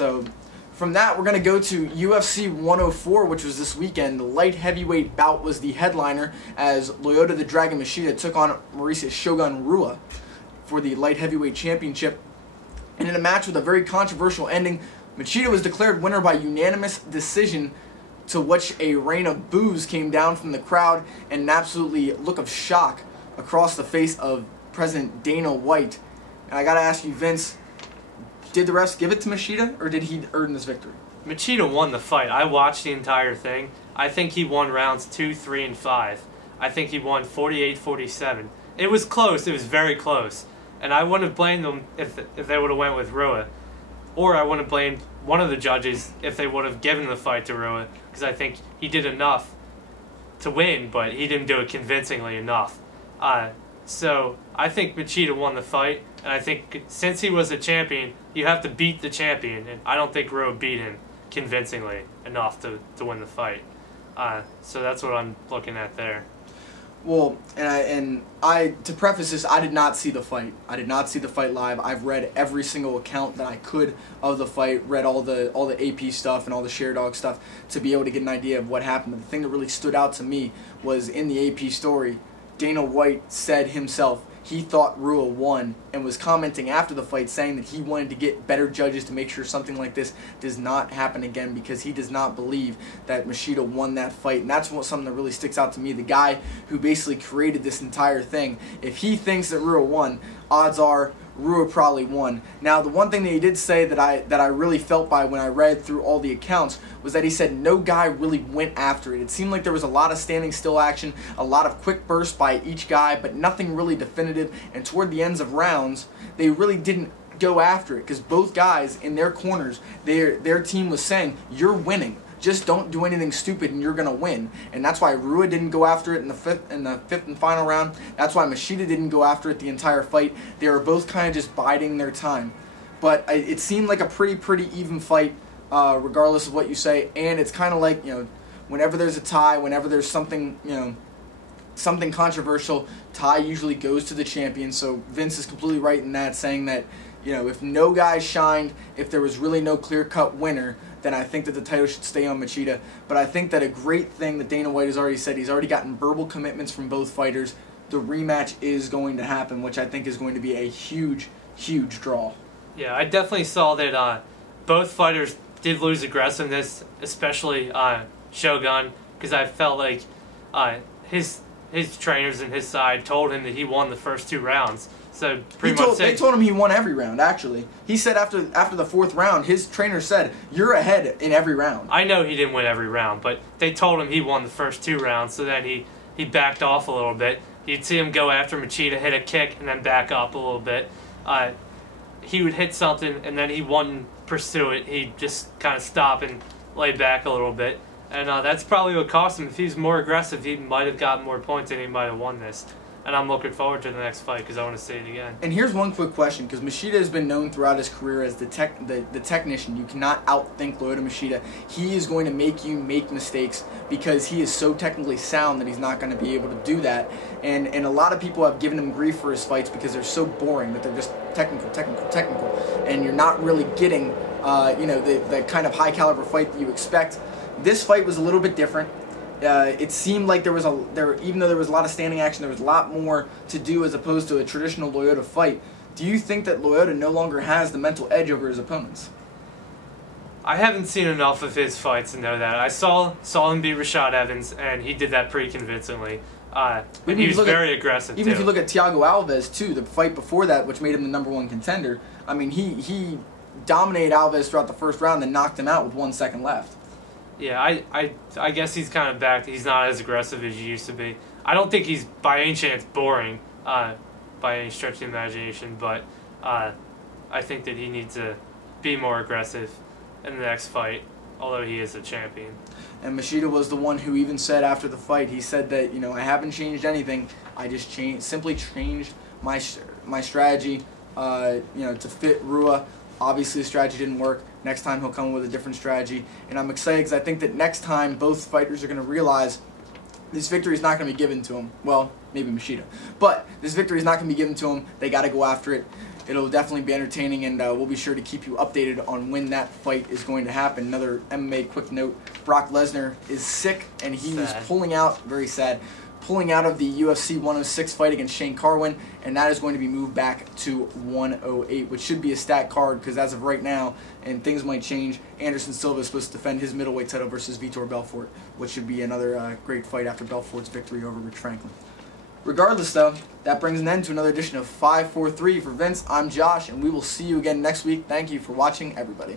So from that, we're going to go to UFC 104, which was this weekend. The light heavyweight bout was the headliner as Lyoto the Dragon Machida took on Mauricio Shogun Rua for the light heavyweight championship. And in a match with a very controversial ending, Machida was declared winner by unanimous decision, to which a rain of boos came down from the crowd and an absolutely look of shock across the face of President Dana White. And I got to ask you, Vince, did the refs give it to Machida, or did he earn this victory? Machida won the fight. I watched the entire thing. I think he won rounds 2, 3, and 5. I think he won 48-47. It was close. It was very close. And I wouldn't have blamed them if they would have went with Rua. Or I wouldn't have blamed one of the judges if they would have given the fight to Rua, because I think he did enough to win, but he didn't do it convincingly enough. So I think Machida won the fight, and I think since he was a champion, you have to beat the champion, and I don't think Rua beat him convincingly enough to win the fight. So that's what I'm looking at there. Well, and I to preface this, I did not see the fight. I did not see the fight live. I've read every single account that I could of the fight, read all the AP stuff and all the Sherdog stuff to be able to get an idea of what happened. But the thing that really stood out to me was in the AP story, Dana White said himself he thought Rua won and was commenting after the fight saying that he wanted to get better judges to make sure something like this does not happen again, because he does not believe that Machida won that fight. And that's something that really sticks out to me. The guy who basically created this entire thing, if he thinks that Rua won, odds are Rua probably won. Now, the one thing that he did say that I really felt by when I read through all the accounts was that he said no guy really went after it. It seemed like there was a lot of standing still action, a lot of quick bursts by each guy, but nothing really definitive. And toward the ends of rounds, they really didn't go after it, because both guys in their corners, their team was saying, you're winning. Just don't do anything stupid and you're going to win. And that's why Rua didn't go after it in the fifth and final round. That's why Machida didn't go after it the entire fight. They were both kind of just biding their time. But it seemed like a pretty even fight, regardless of what you say. And it's kind of like, whenever there's a tie, whenever there's something, something controversial, tie usually goes to the champion. So Vince is completely right in that, saying that, if no guy shined, if there was really no clear-cut winner, then I think that the title should stay on Machida. But I think that a great thing that Dana White has already said, he's already gotten verbal commitments from both fighters. The rematch is going to happen, which I think is going to be a huge draw. Yeah, I definitely saw that both fighters did lose aggressiveness, especially Shogun, because I felt like his trainers and his side told him that he won the first 2 rounds. So they told him he won every round, actually. He said after the 4th round, his trainer said, you're ahead in every round. I know he didn't win every round, but they told him he won the first 2 rounds, so then he backed off a little bit. You'd see him go after Machida, hit a kick, and then back up a little bit. He would hit something, and then he wouldn't pursue it. He'd just kind of stop and lay back a little bit. And that's probably what cost him. If he was more aggressive, he might have gotten more points and he might have won this. And I'm looking forward to the next fight because I want to see it again. And here's one quick question, because Machida has been known throughout his career as the technician. You cannot outthink Lyoto Machida. He is going to make you make mistakes because he is so technically sound that he's not going to be able to do that. And a lot of people have given him grief for his fights because they're so boring, that they're just technical. And you're not really getting the kind of high caliber fight that you expect. This fight was a little bit different. It seemed like even though there was a lot of standing action, there was a lot more to do as opposed to a traditional Lyoto fight. Do you think that Lyoto no longer has the mental edge over his opponents? I haven't seen enough of his fights to know that. I saw him beat Rashad Evans, and he did that pretty convincingly. And he was very aggressive, Even if you look at Thiago Alves, too, the fight before that, which made him the #1 contender, I mean, he dominated Alves throughout the first round and knocked him out with 1 second left. Yeah, I guess he's kind of back. He's not as aggressive as he used to be. I don't think he's by any chance boring, by any stretch of the imagination, but I think that he needs to be more aggressive in the next fight, although he is a champion. And Machida was the one who even said after the fight, he said that, I haven't changed anything. I just simply changed my strategy, to fit Rua. Obviously, the strategy didn't work. Next time, he'll come with a different strategy. And I'm excited because I think that next time, both fighters are going to realize this victory is not going to be given to him. Well, maybe Machida. But this victory is not going to be given to him. They got to go after it. it'll definitely be entertaining, and we'll be sure to keep you updated on when that fight is going to happen. Another MMA quick note, Brock Lesnar is sick, and he was pulling out, very sad, pulling out of the UFC 106 fight against Shane Carwin, and that is going to be moved back to 108, which should be a stat card, because as of right now, and things might change, Anderson Silva is supposed to defend his middleweight title versus Vitor Belfort, which should be another great fight after Belfort's victory over Rich Franklin. Regardless, though, that brings an end to another edition of 543. For Vince, I'm Josh, and we will see you again next week. Thank you for watching, everybody.